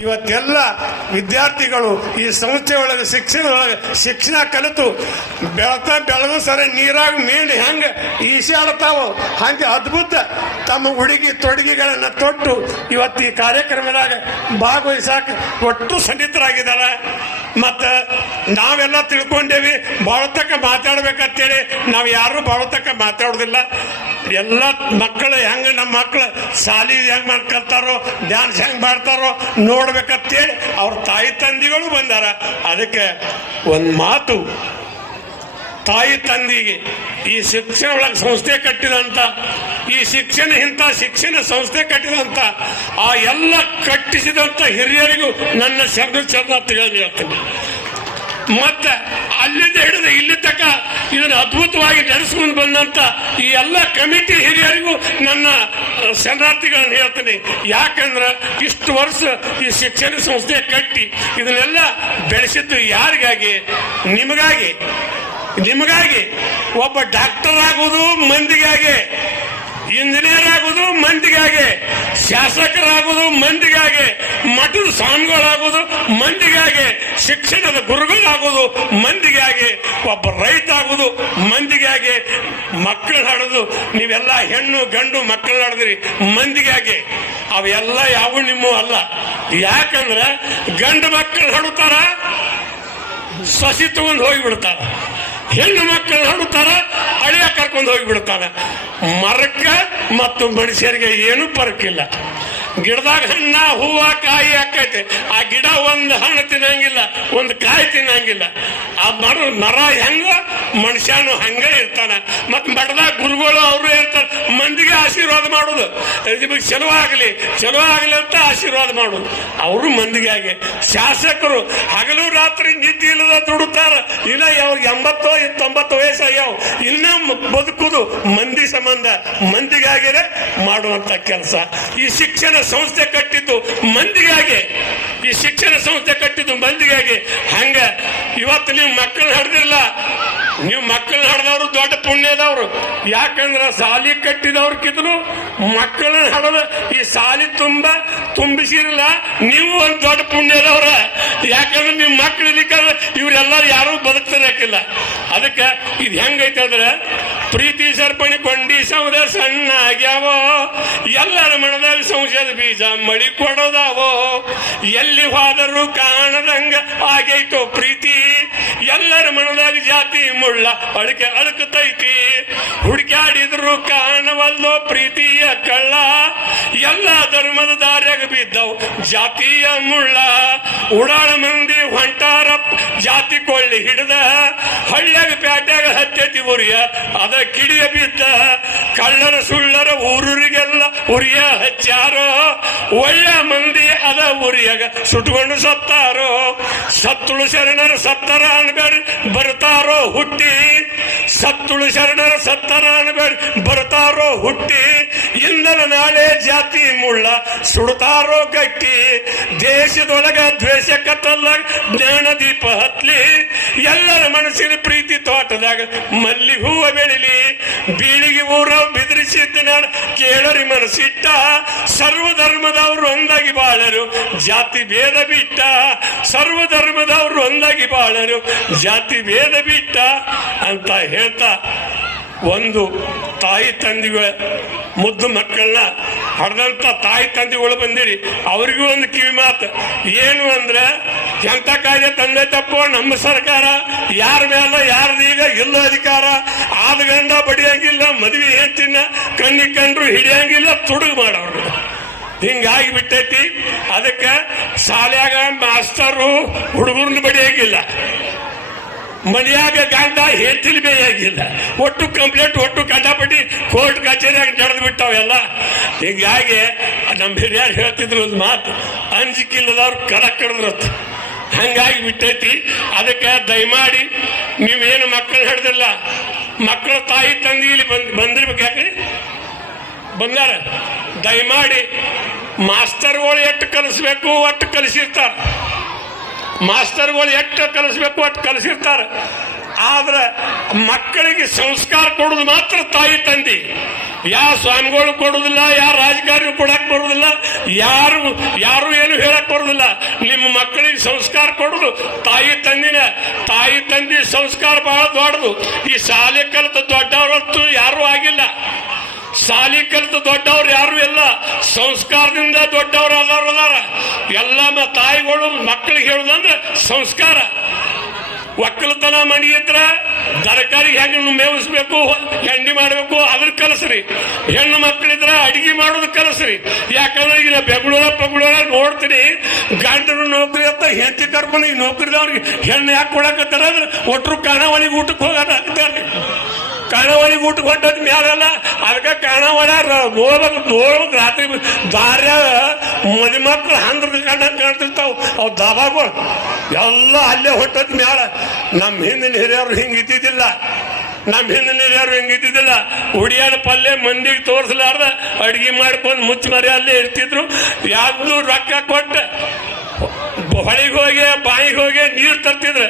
ಇವತ್ತೆಲ್ಲ ವಿದ್ಯಾರ್ಥಿಗಳು ಈ ಸಂಸ್ಥೆ ಒಳಗೆ ಶಿಕ್ಷಣ ಕಲಿತು ಬೆಳೆದು ಸರಿ ನೀರಾಗ ಮೀನು ಹೆಂಗ ಈಸಾಡ್ತಾವೋ ಹಂಗೆ ಅದ್ಭುತ ತಮ್ಮ ಉಡುಗಿ ತೊಡುಗಿಗಳನ್ನ ತೊಟ್ಟು ಇವತ್ತು ಈ ಕಾರ್ಯಕ್ರಮದಾಗ ಭಾಗವಹಿಸಾಕ ಒಟ್ಟು ಸನ್ನಿಧರಾಗಿದ್ದಾರೆ. ಮತ್ತ ನಾವೆಲ್ಲ ತಿಳ್ಕೊಂಡೇವಿ ಬಾಳತಕ್ಕ ಮಾತಾಡ್ಬೇಕಂತೇಳಿ ನಾವು ಯಾರು ಬಾಳತಕ್ಕ ಮಾತಾಡೋದಿಲ್ಲ. ಎಲ್ಲ ಮಕ್ಕಳು ಹೆಂಗ ನಮ್ಮ ಮಕ್ಕಳು ಶಾಲಿ ಹೆಂಗ್ ಮಾಡ್ಕೊಳ್ತಾರೋ ಡ್ಯಾನ್ಸ್ ಹೆಂಗ್ ಮಾಡ್ತಾರೋ ನೋಡ್ಬೇಕಂತೇಳಿ ಅವ್ರ ತಾಯಿ ತಂದಿಗಳು ಬಂದಾರ. ಅದಕ್ಕೆ ಒಂದು ಮಾತು, ತಾಯಿ ತಂದಿಗೆ ಈ ಶಿಕ್ಷಣ ಒಳಗೆ ಸಂಸ್ಥೆ ಕಟ್ಟಿದಂತ ಈ ಶಿಕ್ಷಣ ಸಂಸ್ಥೆ ಕಟ್ಟಿದಂತ ಆ ಎಲ್ಲ ಕಟ್ಟಿಸಿದಂತ ಹಿರಿಯರಿಗೂ ನನ್ನ ಶರಣಾರ್ಥಿಗಳನ್ನು ಹೇಳ್ತೀನಿ. ಮತ್ತೆ ಅಲ್ಲಿಂದ ಹಿಡಿದು ಇಲ್ಲಿ ತನಕ ಇದನ್ನು ಅದ್ಭುತವಾಗಿ ನಡೆಸ್ಕೊಂಡು ಬಂದಂತ ಈ ಎಲ್ಲ ಕಮಿಟಿ ಹಿರಿಯರಿಗೂ ನನ್ನ ಶರಣಾರ್ಥಿಗಳನ್ನು ಹೇಳ್ತೀನಿ. ಯಾಕಂದ್ರೆ ಇಷ್ಟು ವರ್ಷ ಈ ಶಿಕ್ಷಣ ಸಂಸ್ಥೆ ಕಟ್ಟಿ ಇದನ್ನೆಲ್ಲ ಬೆಳೆಸಿದ್ದು ಯಾರಿಗಾಗಿ? ನಿಮಗಾಗಿ. ಒಬ್ಬ ಡಾಕ್ಟರ್ ಆಗುವುದು ಮಂದಿಗಾಗಿ, ಇಂಜಿನಿಯರ್ ಆಗುವುದು ಮಂದಿಗಾಗಿ, ಶಾಸಕರಾಗುವುದು ಮಂದಿಗಾಗಿ, ಮಠದ ಸ್ವಾಮಿಗಳಾಗುವುದು ಮಂದಿಗಾಗಿ, ಶಿಕ್ಷಣದ ಗುರುಗಳಾಗುವುದು ಮಂದಿಗಾಗಿ, ಒಬ್ಬ ರೈತ ಆಗುವುದು ಮಂದಿಗಾಗಿ, ಮಕ್ಕಳು ಹಾಡೋದು ನೀವೆಲ್ಲ ಹೆಣ್ಣು ಗಂಡು ಮಕ್ಕಳು ಹಾಡಿದ್ರಿ ಮಂದಿಗಾಗಿ. ಅವೆಲ್ಲ ಯಾವ ನಿಮ್ಮ ಅಲ್ಲ. ಯಾಕಂದ್ರೆ ಗಂಡು ಮಕ್ಕಳು ಹಾಡುತ್ತಾರ, ಸಸಿ ತಗೊಂಡು ಹೋಗಿಬಿಡ್ತಾರ. ಹೆಣ್ಣು ಮಕ್ಕಳು ಹಾಡುತ್ತಾರ, ಅಳಿಯ ಕರ್ಕೊಂಡು ಹೋಗಿಬಿಡ್ತಾರ. ಮರಕ್ಕ ಮತ್ತು ಮನುಷ್ಯರಿಗೆ ಏನೂ ಫರಕಿಲ್ಲ. ಗಿಡದಾಗ ಹಣ್ಣ ಹೂವ ಕಾಯಿ ಹಾಕೈತೆ, ಆ ಗಿಡ ಒಂದು ಹಣ್ಣು ತಿನ್ನಂಗಿಲ್ಲ, ಒಂದು ಕಾಯಿ ತಿನ್ನಂಗಿಲ್ಲ. ಆ ಮರ ಹೆಂಗ ಮನುಷ್ಯನು ಹಂಗ ಇರ್ತಾನ. ಮತ್ ಮಠದಾಗ ಗುರುಗಳು ಅವರು ಇರ್ತಾರ, ಮಂದಿಗೆ ಆಶೀರ್ವಾದ ಮಾಡೋದು, ನಿಮಗೆ ಚಲೋ ಆಗ್ಲಿ ಅಂತ ಆಶೀರ್ವಾದ ಮಾಡೋದು ಅವರು ಮಂದಿಗಾಗಿ. ಶಾಸಕರು ಹಗಲು ರಾತ್ರಿ ನಿದ್ದೆ ಇಲ್ಲದ ದುಡುತ್ತಾರ. ಇನ್ನ 80-90 ವಯಸ್ಸಾಗ್ಯಾವ, ಇನ್ನ ಬದುಕುದು ಮಂದಿ ಸಂಬಂಧ, ಮಂದಿಗಾಗಿನೇ ಮಾಡುವಂತ ಕೆಲಸ. ಈ ಶಿಕ್ಷಣ ಸಂಸ್ಥೆ ಕಟ್ಟಿದ್ದು ಮಂದಿಗಾಗಿ, ಹಂಗ ಇವತ್ತು ನೀವು ಮಕ್ಕಳು ಹಡ್ದಿಲ್ಲ, ನೀವು ಮಕ್ಕಳನ್ನ ಹಡ್ದವ್ರು ದೊಡ್ಡ ಪುಣ್ಯದವ್ರು. ಯಾಕಂದ್ರ ಸಾಲಿ ಕಟ್ಟಿದವ್ರಕ್ಕಿದ್ರು ಮಕ್ಕಳನ್ನ ಹಡದ ಈ ಸಾಲಿ ತುಂಬಿಸಿರಲ್ಲ, ನೀವು ಒಂದು ದೊಡ್ಡ ಪುಣ್ಯದವ್ರ. ಯಾಕಂದ್ರೆ ನಿಮ್ ಮಕ್ಕಳು ಇಲ್ಲಿಕ್ಕಂದ್ರೆ ಇವರೆಲ್ಲ ಯಾರು ಬದುಕ್ತಿರಕಿಲ್ಲ. ಅದಕ್ಕೆ ಇದು ಹೆಂಗೈತೆ ಅಂದ್ರೆ, ಪ್ರೀತಿ ಸರ್ಪಣಿ ಕೊಂಡಿ ಸೌದ ಸಣ್ಣ ಆಗ್ಯಾವೋ, ಎಲ್ಲರ ಮನದಲ್ಲಿ ಸಂಶಯದ ಬೀಜ ಮಳಿ ಕೊಡೋದಾವೋ, ಎಲ್ಲಿ ಹೋದರೂ ಕಾಣದಂಗ ಆಗೈತೋ ಪ್ರೀತಿ, ಎಲ್ಲರ ಮನದಾಗ ಜಾತಿ ಮುಳ್ಳ ಅಳುಕತೈತಿ, ಹುಡುಕಾಡಿದ್ರು ಕಾಣವಲ್ಲೋ ಪ್ರೀತಿಯ ಕಳ್ಳ, ಎಲ್ಲ ಧರ್ಮದ ದಾರ್ಯಾಗ ಬಿದ್ದವು ಜಾತಿಯ ಮುಳ್ಳ, ಉಡಾಳ ಮಂದಿ ಹೊಂಟಾರ ಜಾತಿ ಕೊಳ್ಳಿ ಹಿಡ್ದ, ಹಳ್ಳಿಯಾಗ ಪ್ಯಾಟ್ಯಾಗ ಹತ್ತೈತಿ ಉರಿಯ ಅದ ಕಿಡಿಯ ಬಿದ್ದ, ಕಳ್ಳರ ಸುಳ್ಳರ ಊರೂರಿಗೆಲ್ಲ ಉರಿಯ ಹಚ್ಚಾರೋ, ಒಳ್ಳೆ ಮಂದಿ ಅದ ಉರಿಯಾಗ ಸುಟ್ಕೊಂಡು ಸತ್ತಾರೋ, ಸತ್ತುಳು ಶರಣರ ಸತ್ತರ ಅನ್ಬೇಡಿ ಬರ್ತಾರೋ ಹುಟ್ಟಿ, ಸತ್ತುಳು ಶರಣರ ಸತ್ತರ ಅನ್ಬೇಡಿ ಬರ್ತಾರೋ ಹುಟ್ಟಿ, ಇಂದಲ ನಾಳೆ ಜಾತಿ ಮುಳ್ಳ ಸುಡ್ತಾರೋ ಗಟ್ಟಿ, ದೇಶದೊಳಗ ದ್ವೇಷ ಕತ್ತಲ್ಲಾಗ ಜ್ಞಾನ ದೀಪ ಹತ್ಲಿ, ಎಲ್ಲರ ಮನಸ್ಸಿನ ಪ್ರೀತಿ ತೋಟದಾಗ ಮಲ್ಲಿ ಹೂವ ಬೆಳಿಲಿ, ಬೀಳಿಗೆ ಊರ ಬೆದರಿಸಿದ್ದ ನಾನು ಕೇಳರಿ ಮನಸ್ಸಿಟ್ಟ, ಸರ್ವಧರ್ಮದವರು ಒಂದಾಗಿ ಬಾಳರು ಜಾತಿ ಭೇದ ಬಿಟ್ಟ, ಸರ್ವಧರ್ಮದವರು ಒಂದಾಗಿ ಬಾಳರು ಜಾತಿ ಭೇದ ಬಿಟ್ಟ ಅಂತ ಹೇಳ್ತಾ, ಒಂದು ತಾಯಿ ತಂದಿಗಳ ಮುದ್ದು ಮಕ್ಕಳನ್ನ ಹಡ್ದಂತ ತಾಯಿ ತಂದಿಗಳು ಬಂದಿರಿ, ಅವ್ರಿಗೂ ಒಂದು ಕಿವಿ ಮಾತು ಏನು ಅಂದ್ರೆ, ಎಂತ ಕಾಯ್ದೆ ತಂದೆ ತಪ್ಪೋ ನಮ್ಮ ಸರ್ಕಾರ, ಯಾರ ಮೇಲೆ ಯಾರ್ದೀಗ ಇಲ್ಲ ಅಧಿಕಾರ, ಆದ ಗಂಡ ಬಡಿಯಂಗಿಲ್ಲ, ಮದುವೆ ಹೆಂಡತಿನ ಕಣ್ಣಿಗೆ ಕಂಡ್ರು ಹಿಡಿಯಂಗಿಲ್ಲ, ತುಡುಗು ಮಾಡೋರು ಹಿಂಗಾಗಿ ಬಿಟ್ಟೈತಿ. ಅದಕ್ಕೆ ಶಾಲ್ಯಾಗ ಮಾಸ್ತರು ಹುಡುಗರನ್ನ ಬಡಿಯಂಗಿಲ್ಲ, ಮನೆಯಾಗ ಗಂಡ ಹೆಂಡತಿಲಿ ಬೇಯಾಗಿಲ್ಲ, ಒಟ್ಟು ಕಂಪ್ಲೇಂಟ್ ಒಟ್ಟು ಕಂಡಪಟ್ಟಿ ಕೋರ್ಟ್ ಕಚೇರಿಯಾಗ ನಡೆದು ಬಿಟ್ಟಾವೆಲ್ಲ. ಹೀಗಾಗಿ ನಮ್ಮ ಹಿರಿಯರು ಹೇಳ್ತಿದ್ರು ಒಂದು ಮಾತು, ಅಂಜಿಕಿಲ್ಲದವ್ರು ಕಡದ್ರತ್, ಹಂಗಾಗಿ ಬಿಟ್ಟೈತಿ. ಅದಕ್ಕೆ ದಯಮಾಡಿ ನೀವೇನು ಮಕ್ಕಳು ಹಿಡ್ದಿಲ್ಲ, ಮಕ್ಕಳ ತಾಯಿ ತಂದಿ ಇಲ್ಲಿ ಬಂದಿರ್ಬೇಕು. ಯಾಕ್ರಿ ಬಂದಾರ? ದಯಮಾಡಿ ಮಾಸ್ತರ್ಗಳು ಎಷ್ಟು ಕಲಿಸ್ಬೇಕು ಒಟ್ಟು ಕಲಿಸಿರ್ತಾರ, ಮಾಸ್ತರ್ಗಳು ಎಷ್ಟು ಕಲಿಸ್ಬೇಕು ಅಷ್ಟು ಕಲಿಸಿರ್ತಾರೆ. ಆದ್ರೆ ಮಕ್ಕಳಿಗೆ ಸಂಸ್ಕಾರ ಕೊಡೋದು ಮಾತ್ರ ತಾಯಿ ತಂದಿ. ಯಾವ ಸ್ವಾಮಿಗಳು ಕೊಡುದಿಲ್ಲ, ಯಾವ ರಾಜಕಾರಣಿ ಕೊಡಕ್ ಬರುದಿಲ್ಲ, ಯಾರು ಏನು ಹೇಳಕ್ ಬರುದಿಲ್ಲ. ನಿಮ್ಮ ಮಕ್ಕಳಿಗೆ ಸಂಸ್ಕಾರ ಕೊಡುದು ತಾಯಿ ತಂದೆ ಸಂಸ್ಕಾರ ಬಹಳ ದೊಡ್ಡದು. ಈ ಶಾಲೆ ಕಲಿತ ದೊಡ್ಡವರತ್ತು ಯಾರು ಆಗಿಲ್ಲ. ಶಾಲಿ ಕಲಿತು ದೊಡ್ಡವ್ರು ಯಾರು ಇಲ್ಲ, ಸಂಸ್ಕಾರದಿಂದ ದೊಡ್ಡವ್ರು ಅದಾರ. ಎಲ್ಲ ತಾಯಿಗಳು ಮಕ್ಕಳಿಗೆ ಹೇಳುದಂದ್ರೆ ಸಂಸ್ಕಾರ. ಒಕ್ಕಲತನ ಮನಿ ಇದ್ರ ತರಕಾರಿಗೆ ಹೆಂಗ ಮೇವಿಸ್ಬೇಕು, ಹೆಂಡಿ ಮಾಡ್ಬೇಕು ಅದನ್ನ ಕಲಸ್ರಿ. ಹೆಣ್ಣು ಮಕ್ಕಳಿದ್ರ ಅಡಿಗೆ ಮಾಡೋದು ಕಲಸ್ರಿ. ಯಾಕಂದ್ರೆ ಈಗ ಬೆಂಗಳೂರ ನೋಡ್ತೀನಿ, ಗಂಡರು ನೌಕರಿ ಅಂತ ಹೆಂಡತಿ ಕರ್ಕೊಂಡು ಈ ನೌಕರಿದವ್ರಿಗೆ ಹೆಣ್ಣು ಯಾಕೆ ಕೊಡಕತ್ತಾರ ಅಂದ್ರೆ ಒಟ್ಟರು ಖಾನಾವಳಿಗೆ ಊಟಕ್ಕೆ ಹೋಗೋದು ಹಾಕ್ತಾರೆ. ಖಾನಾವಳಿಗೆ ಊಟಕ್ಕೆ ಹೊಂಟದ್ ಮ್ಯಾಲಲ್ಲ, ಅದಕ್ಕೆ ಖಾನಾವಳ್ಯಾರ ನೋಡ್ಬೇಕು ರಾತ್ರಿ ದಾರ್ಯಾಗ ಮನೆ ಮಕ್ಳು ಹಂದ್ರ ಕಾಣ್ತಿರ್ತಾವ. ಅವ್ ದಾಬಾಗಳು ಎಲ್ಲ ಅಲ್ಲೇ ಹೊಂಟದ್ ಮ್ಯಾಲ. ನಮ್ಮ ಹಿಂದಿನ ಹಿರಿಯರು ಹಿಂಗಿದ್ದಿದ್ದಿಲ್ಲ. ಹುಡಿಯಾಡ ಪಲ್ಯ ಮಂದಿಗೆ ತೋರಿಸಲಾರ್ದ ಅಡಿಗೆ ಮಾಡ್ಕೊಂಡು ಮುಚ್ಚ ಮರಿ ಅಲ್ಲೇ ಇರ್ತಿದ್ರು. ಯಾವ್ದು ರೊಕ್ಕ ಕೊಟ್ಟ ಹೊಳಿಗೆ ಹೋಗಿ ಬಾಯಿಗೆ ಹೋಗಿ ನೀರು ತರ್ತಿದ್ರ,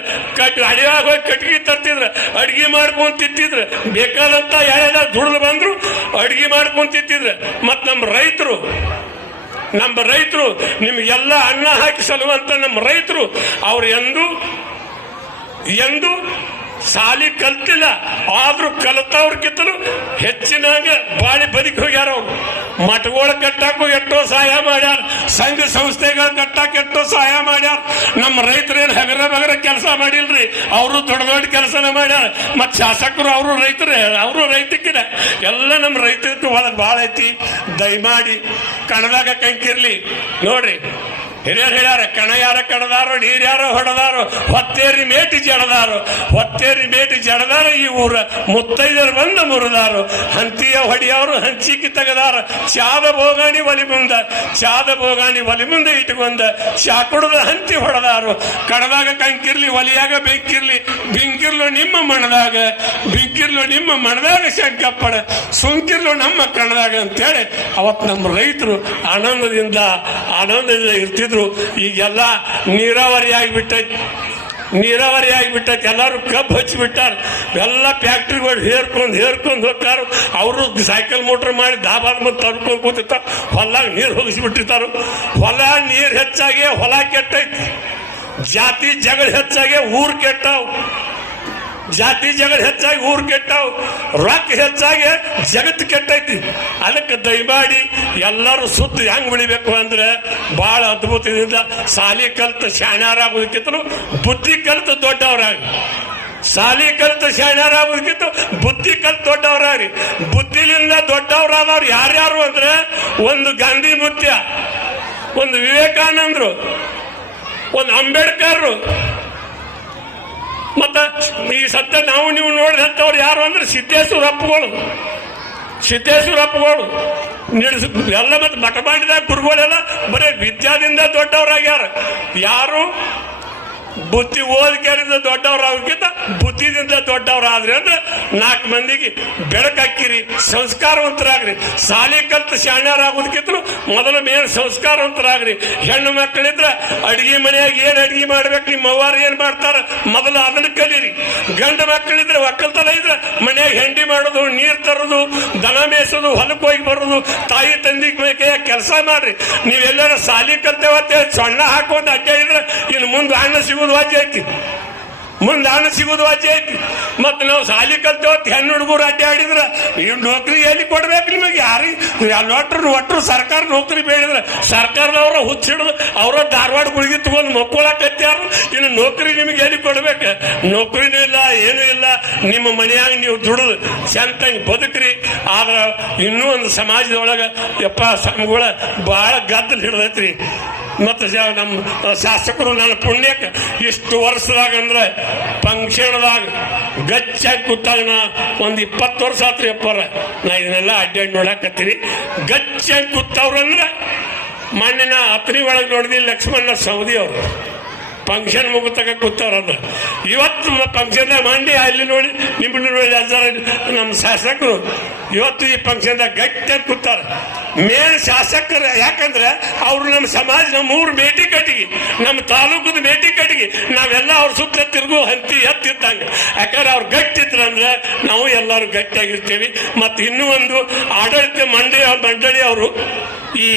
ಹಳಿಯಾಗ ಹೋಗಿ ಕಟ್ಗಿ ತರ್ತಿದ್ರ, ಅಡ್ಗೆ ಮಾಡ್ಕೊಂಡ್ ತಿಂತಿದ್ರ. ಬೇಕಾದಂತ ಯಾರ್ಯಾರ ದುಡ್ದು ಬಂದ್ರು ಅಡ್ಗೆ ಮಾಡ್ಕೊಂಡ್ ತಿಂತಿದ್ರ. ಮತ್ ನಮ್ಮ ರೈತರು ನಿಮ್ಗೆಲ್ಲ ಅನ್ನ ಹಾಕಿ ಸಲುವಂತ ನಮ್ಮ ರೈತರು ಅವ್ರು ಎಂದು ಸಾಲಿ ಕಲ್ತಿಲ್ಲ. ಆದ್ರೂ ಕಲಿತವ್ರಕ್ಕಿಂತಲೂ ಹೆಚ್ಚಿನಾಗ ಬಾಳಿ ಬದುಕಿ ಹೋಗ್ಯಾರ. ಅವ್ರು ಮಠಗಳು ಕಟ್ಟಾಕು ಎಷ್ಟೋ ಸಹಾಯ ಮಾಡ್ಯಾರ, ಸಂಘ ಸಂಸ್ಥೆಗಳು ಕಟ್ಟಾಕ ಎಷ್ಟೋ ಸಹಾಯ ಮಾಡ್ಯಾರ. ನಮ್ಮ ರೈತರೇನು ಹಗರ ಕೆಲಸ ಮಾಡಿಲ್ರಿ, ಅವರು ದೊಡ್ಡ ಕೆಲಸನ ಮಾಡ್ಯಾರ. ಮತ್ ಶಾಸಕರು ಅವರು ರೈತಕ್ಕಿನ ಎಲ್ಲ ನಮ್ಮ ರೈತರಿಗೆ ಒಳಗೆ ಬಾಳ ಐತಿ. ದಯಮಾಡಿ ಕಣದಾಗ ಕಂಕಿರ್ಲಿ ನೋಡ್ರಿ. ಹಿರಿಯರು ಹೇಳ್ಯಾರ, ಕಣ ಯಾರ ಕಡದಾರೋ, ನೀರ್ ಯಾರೋ ಹೊಡೆದಾರೋ, ಹೊತ್ತೇರಿ ಮೇಟಿ ಜಡದಾರ ಈ ಊರ ಮುತ್ತೈದರು ಬಂದ ಮುರಿದಾರು. ಹಂತಿಯ ಹೊಡಿಯವರು ಹಂಚಿಕೆ ತೆಗದಾರ. ಚಾದ ಬೋಗಾಣಿ ಒಲಿ ಮುಂದೆ ಇಟ್ಕೊಂಡ ಚಾ ಕುಡದ ಹಂತಿ ಹೊಡೆದಾರು. ಕಡದಾಗ ಕಂಕಿರ್ಲಿ, ಒಲಿಯಾಗ ಬೆಂಕಿರ್ಲು ನಿಮ್ಮ ಮಣದಾಗ ಶಂಕಪ್ಪಡ, ಸುಂಕಿರ್ಲು ನಮ್ಮ ಕಣದಾಗ ಅಂತೇಳಿ ಅವತ್ತು ನಮ್ಮ ರೈತರು ಆನಂದದಿಂದ ಇರ್ತಿದ್ರು. ಈಗೆಲ್ಲ ನೀರಾವರಿ ಆಗಿಬಿಟ್ಟೈತಿ. ಎಲ್ಲಾರು ಕಬ್ಬು ಹಚ್ಚಿಬಿಟ್ಟಾರ. ಎಲ್ಲ ಫ್ಯಾಕ್ಟ್ರಿಗಳು ಹೇರ್ಕೊಂಡು ಹೋಗ್ತಾರ. ಅವರು ಸೈಕಲ್ ಮೋಟರ್ ಮಾಡಿ ದಾಬಾದ ಮತ್ತು ತಡ್ಕೊಂಡು ಕೂತಿರ್ತಾರ. ಹೊಲಾಗ ನೀರು ಹೋಗಿಸ್ಬಿಟ್ಟಿರ್ತಾರ. ಹೊಲ ನೀರು ಹೆಚ್ಚಾಗಿ ಹೊಲ ಕೆಟ್ಟೈತಿ. ಜಾತಿ ಜಗಳ ಹೆಚ್ಚಾಗಿ ಊರ್ ಕೆಟ್ಟಾವ್. ರೊಕ್ಕ ಹೆಚ್ಚಾಗಿ ಜಗತ್ತು ಕೆಟ್ಟೈತಿ. ಅದಕ್ಕೆ ದಯಮಾಡಿ ಎಲ್ಲರೂ ಸುತ್ತ ಹೆಂಗ್ ಬೆಳಿಬೇಕು ಅಂದ್ರೆ ಬಹಳ ಅದ್ಭುತದಿಂದ ಸಾಲಿ ಕಲ್ತು ಶಾಣ್ಯಾರಾಗೋದಕ್ಕಿಂತ ಬುದ್ಧಿ ಕಲ್ತು ದೊಡ್ಡವರಾಗಿ. ಸಾಲಿ ಕಲ್ತು ಶಾಣ್ಯಾರಾಗೋದಕ್ಕಿಂತ ಬುದ್ಧಿ ಕಲ್ತು ದೊಡ್ಡವರಾಗಿ. ಬುದ್ಧಿಲಿಂದ ದೊಡ್ಡವರಾದವ್ರು ಯಾರ್ಯಾರು ಅಂದ್ರೆ ಒಂದು ಗಾಂಧಿ ಮುತ್ಯ, ಒಂದು ವಿವೇಕಾನಂದರು, ಒಂದು ಅಂಬೇಡ್ಕರ್. ಮತ್ತ ಈ ಸತ್ಯ ನೀವು ನೋಡಿದಂಥವ್ರು ಯಾರು ಅಂದ್ರೆ ಸಿದ್ದೇಶ್ವರ ಅಪ್ಪಗಳು ಎಲ್ಲ. ಮತ್ತೆ ಮಠ ಮಾಡಿದಾಗ ಗುರುಗಳೆಲ್ಲ ಬರೀ ವಿದ್ಯಾದಿಂದ ದೊಡ್ಡವರಾಗ್ಯಾರ. ಯಾರು ಬುದ್ಧಿ ಓದಿಕೆಯಿಂದ ದೊಡ್ಡವರಾಗಕ್ಕಿಂತ ಬುದ್ಧಿದಿಂದ ದೊಡ್ಡವರಾದ್ರಿ ಅಂದ್ರೆ 4 ಮಂದಿಗೆ ಬೆಳಕಾಕಿರಿ, ಸಂಸ್ಕಾರವಂತರಾಗ್ರಿ. ಸಾಲಿ ಕಲ್ತು ಶಾಣ್ಯರಾಗೋದಕ್ಕಿಂತ ಮೊದಲು ಮೇನ್ ಸಂಸ್ಕಾರವಂತರಾಗ್ರಿ. ಹೆಣ್ಣು ಮಕ್ಕಳಿದ್ರ ಅಡಿಗೆ ಮನೆಯಾಗ ಏನ್ ಅಡಿಗೆ ಮಾಡ್ಬೇಕು, ನಿಮ್ಮ ಅವ್ವಾರು ಏನ್ ಮಾಡ್ತಾರ ಮೊದಲು ಅದನ್ನ ಕಲೀರಿ. ಗಂಡು ಮಕ್ಕಳಿದ್ರೆ ಒಕ್ಕಲ್ತನ ಇದ್ರೆ ಮನೆಯಾಗ ಹೆಂಡಿ ಮಾಡೋದು, ನೀರ್ ತರೋದು, ದನ ಮೇಯಿಸೋದು, ಹೊಲಕ್ಕೆ ಹೋಗಿ ಬರೋದು, ತಾಯಿ ತಂದಿ ಕೆಲಸ ಮಾಡ್ರಿ. ನೀವೆಲ್ಲರೂ ಸಾಲಿ ಕಲ್ತೇವತ್ತೆ ಸೊಣ್ಣ ಹಾಕೊಂಡು ಅಡ್ಡಾಡಿದ್ರೆ ಇನ್ನು ಮುಂದೆ ಅನ್ನ ಸಿಗೋದು ವಾಜ್ಯ ಐತಿ. ಮತ್ತೆ ನಾವು ಸಾಲಿ ಕಲ್ತೇವತ್ತು ಹೆಣ್ಣು ಹುಡುಗರು ಅಡ್ಡಾಡಿದ್ರ ಈ ನೌಕರಿ ಎಲ್ಲಿ ಕೊಡ್ಬೇಕು ನಿಮಗೆ? ಒಟ್ಟರು ಸರ್ಕಾರ ನೌಕರಿ ಬೇಡಿದ್ರ ಸರ್ಕಾರದವ್ರ ಹುಚ್ಚಿಡಿದು ಅವರ ಧಾರವಾಡ ಗುಳಿಗೆ ತಗೊಂಡು ಮಕ್ಕಳಾಕತ್ಯಾರು. ಇನ್ನು ನೌಕರಿ ನಿಮಗೆ ಎಲ್ಲಿ ಕೊಡ್ಬೇಕು? ನೌಕರಿನೂ ಇಲ್ಲ, ಏನೂ ಇಲ್ಲ. ನಿಮ್ಮ ಮನೆಯಾಗ ನೀವು ದುಡಿದು ಚಂದಂಗೆ ಬದುಕ್ರಿ. ಆದ್ರ ಇನ್ನೂ ಒಂದು ಸಮಾಜದೊಳಗ ಸ್ವಾಮಿಗಳ ಬಹಳ ಗದ್ದಲು ಹಿಡ್ದೈತ್ರಿ. ಮತ್ತು ನಮ್ಮ ಶಾಸಕರು ನನ್ನ ಪುಣ್ಯಕ್ಕೆ ಇಷ್ಟು ವರ್ಷದಾಗ ಅಂದ್ರೆ ಫಂಕ್ಷನ್ದಾಗ ಗಚ್ಚಾಗಿ ಕೂತಾಗ ಒಂದು 20 ವರ್ಷ ಆತ್ರಿ ಅಪ್ಪಾರ. ನಾ ಇದನ್ನೆಲ್ಲ ಅಡ್ಡಾಡಿ ನೋಡಾಕತ್ತೀನಿ. ಗಚ್ಚಾಗಿ ಕೂತವ್ರಂದ್ರೆ ಮಣ್ಣಿನ ಅತ್ರಿ ಒಳಗೆ ನೋಡಿದಿ ಲಕ್ಷ್ಮಣ ಸವದಿ ಅವರು. ಫಂಕ್ಷನ್ ಮುಗಿತಾಗ ಕೂತಾರದು. ಇವತ್ತು ಫಂಕ್ಷನ್ ಮಂಡಿ ಅಲ್ಲಿ ನೋಡಿ ನಿಮ್ಮನ್ನು ನೋಡಿ ಅಜ್ಜಾರ ನಮ್ಮ ಶಾಸಕರು ಇವತ್ತು ಈ ಫಂಕ್ಷನ್ದಾಗ ಗಟ್ಟಿಯಾಗಿ ಕೂತಾರ. ಮೇನ್ ಶಾಸಕರು ಯಾಕಂದ್ರೆ ಅವ್ರು ನಮ್ಮ ಸಮಾಜ, ನಮ್ಮ ಊರು ಮೇಟಿ ಕಟ್ಟಿಗೆ, ನಮ್ಮ ತಾಲೂಕದ ಮೇಟಿ ಕಟ್ಟಿಗೆ, ನಾವೆಲ್ಲ ಅವ್ರ ಸುತ್ತ ತಿರುಗು ಹಂತಿ ಎತ್ತಿದ್ದಂಗೆ. ಯಾಕಂದ್ರೆ ಅವ್ರು ಗಟ್ಟಿದ್ರಂದ್ರೆ ನಾವು ಎಲ್ಲರೂ ಗಟ್ಟಿಯಾಗಿರ್ತೀವಿ. ಮತ್ತು ಇನ್ನೂ ಒಂದು ಆಡಳಿತ ಮಂಡಳಿ ಅವರು ಈ